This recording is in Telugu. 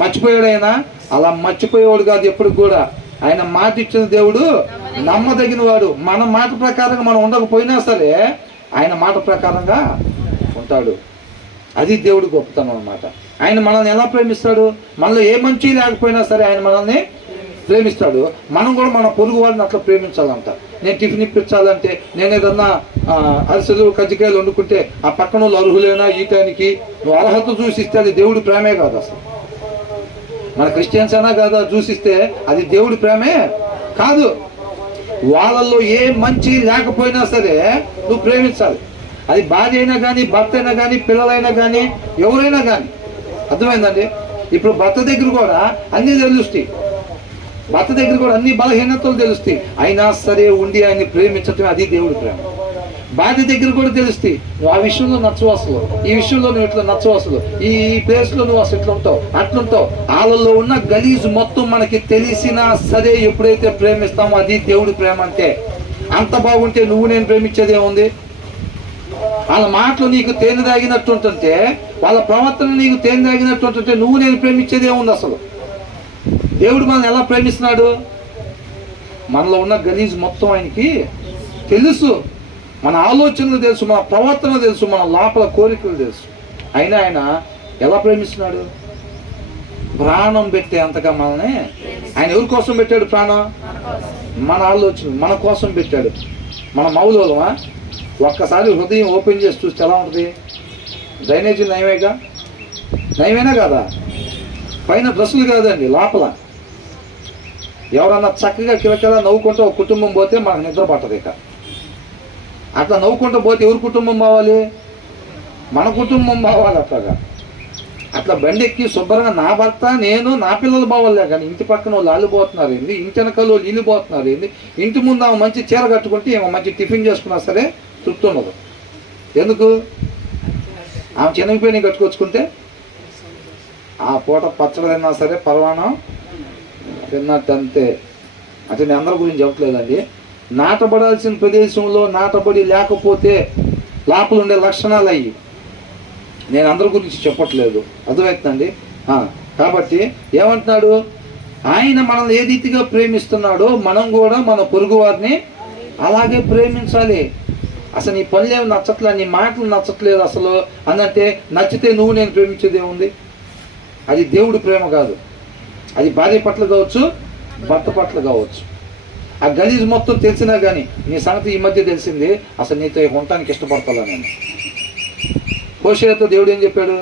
మర్చిపోయాడు ఆయన. అలా మర్చిపోయేవాడు కాదు ఎప్పుడు కూడా. ఆయన మాట ఇచ్చిన దేవుడు నమ్మదగిన వాడు. మన మాట ప్రకారంగా మనం ఉండకపోయినా సరే ఆయన మాట ప్రకారంగా ఉంటాడు. అది దేవుడు గొప్పతనం అన్నమాట. ఆయన మనల్ని ఎలా ప్రేమిస్తాడు? మనలో ఏ మంచి లేకపోయినా సరే ఆయన మనల్ని ప్రేమిస్తాడు. మనం కూడా మన పొరుగు వాడిని అట్లా ప్రేమించాలంట. నేను టిఫిన్ ఇప్పించాలంటే, నేను ఏదన్నా అరిసెలు కజ్జికాయలు వండుకుంటే ఆ పక్కన వాళ్ళు అర్హులైనా ఈటానికి నువ్వు అర్హత చూసిస్తే అది దేవుడి ప్రేమే కాదు. అసలు మన క్రిస్టియన్స్ అయినా కాదా చూసిస్తే అది దేవుడి ప్రేమే కాదు. వాళ్ళల్లో ఏ మంచి లేకపోయినా సరే నువ్వు ప్రేమించాలి. అది భార్య అయినా కానీ, భర్త అయినా కానీ, పిల్లలైనా కానీ, ఎవరైనా కానీ. అర్థమైందండి? ఇప్పుడు భర్త దగ్గర కూడా అన్నీ తెలుస్తాయి, భర్త దగ్గర కూడా అన్ని బలహీనతలు తెలుస్తాయి. అయినా సరే ఉండి ఆయన్ని ప్రేమించటం అది దేవుడి ప్రేమ. భార్య దగ్గర కూడా తెలుస్తాయి, నువ్వు ఆ విషయంలో నచ్చవు అసలు, ఈ విషయంలో నువ్వు ఇట్లా నచ్చవు అసలు, ఈ ప్లేస్లో నువ్వు అసలు ఇట్లా ఉంటావు అట్లుంటావు. వాళ్ళలో ఉన్న గలీజు మొత్తం మనకి తెలిసినా సరే ఎప్పుడైతే ప్రేమిస్తామో అది దేవుడి ప్రేమ. అంటే అంత బాగుంటే నువ్వు నేను ప్రేమించేది ఏముంది? వాళ్ళ మాటలు నీకు తేనె తాగినట్టు ఉంటుంటే, వాళ్ళ ప్రవర్తన నీకు తేనె తాగినట్టు ఉంటుంటే నువ్వు నేను ప్రేమించేది ఏముంది అసలు? దేవుడు మనల్ని ఎలా ప్రేమిస్తున్నాడు? మనలో ఉన్న గలీజ్ మొత్తం ఆయనకి తెలుసు. మన ఆలోచనలు తెలుసు, మన ప్రవర్తన తెలుసు, మన లోపల కోరికలు తెలుసు. అయినా ఆయన ఎలా ప్రేమిస్తున్నాడు? ప్రాణం పెట్టే అంతగా మనల్ని ఆయన ఎవరి కోసం పెట్టాడు ప్రాణం? మన ఆలోచన మన కోసం పెట్టాడు. మన మౌలోలమా? ఒక్కసారి హృదయం ఓపెన్ చేసి చూస్తే ఎలా ఉంటుంది? డ్రైనేజీ నయమేగా, నయమేనా కదా? పైన డ్రెస్సులు కాదండి, లోపల ఎవరన్నా చక్కగా కిలకిలా నవ్వుకుంటూ ఒక కుటుంబం పోతే మనకు నిద్ర పట్టదు. ఇక అట్లా నవ్వుకుంటూ పోతే ఎవరి కుటుంబం పోవాలి? మన కుటుంబం పోవాలి. అట్లా బండి ఎక్కి శుభ్రంగా నా భర్త నేను నా పిల్లలు బావాలే కానీ ఇంటి పక్కన వాళ్ళు అల్లిపోతున్నారు ఏంది, ఇంటి వెనకాల వాళ్ళు ఇల్లిపోతున్నారు ఏంది, ఇంటి ముందు ఆమె మంచి చీర కట్టుకుంటే ఏమో మంచి టిఫిన్ చేసుకున్నా సరే తృప్తి ఉండదు. ఎందుకు? ఆమె చిన్నగిపోయి కట్టుకొచ్చుకుంటే ఆ పూట పచ్చడి తిన్నా సరే పర్వాణం తిన్నట్టు అంతే. అంటే నేను అందరి గురించి చెప్పట్లేదండి. నాటబడాల్సిన ప్రదేశంలో నాటబడి లేకపోతే లోపల ఉండే లక్షణాలు అయ్యి, నేను అందరి గురించి చెప్పట్లేదు. అర్థమవుతుందండి? కాబట్టి ఏమంటున్నాడు? ఆయన మనల్ని ఏ రీతిగా ప్రేమిస్తున్నాడో మనం కూడా మన పొరుగు వారిని అలాగే ప్రేమించాలి. అసలు నీ పనులు ఏమి నచ్చట్లేదు, నీ మాటలు నచ్చట్లేదు అసలు అనంటే, నచ్చితే నువ్వు నేను ప్రేమించేది ఏముంది? అది దేవుడి ప్రేమ కాదు. అది భార్య పట్ల కావచ్చు, భర్త పట్ల కావచ్చు. ఆ గలీజ్ మొత్తం తెలిసినా కానీ నీ సంగతి ఈ మధ్య తెలిసింది, అసలు నీతో ఉండటానికి ఇష్టపడతా నేను. హోషేయతో దేవుడు ఏం చెప్పాడు?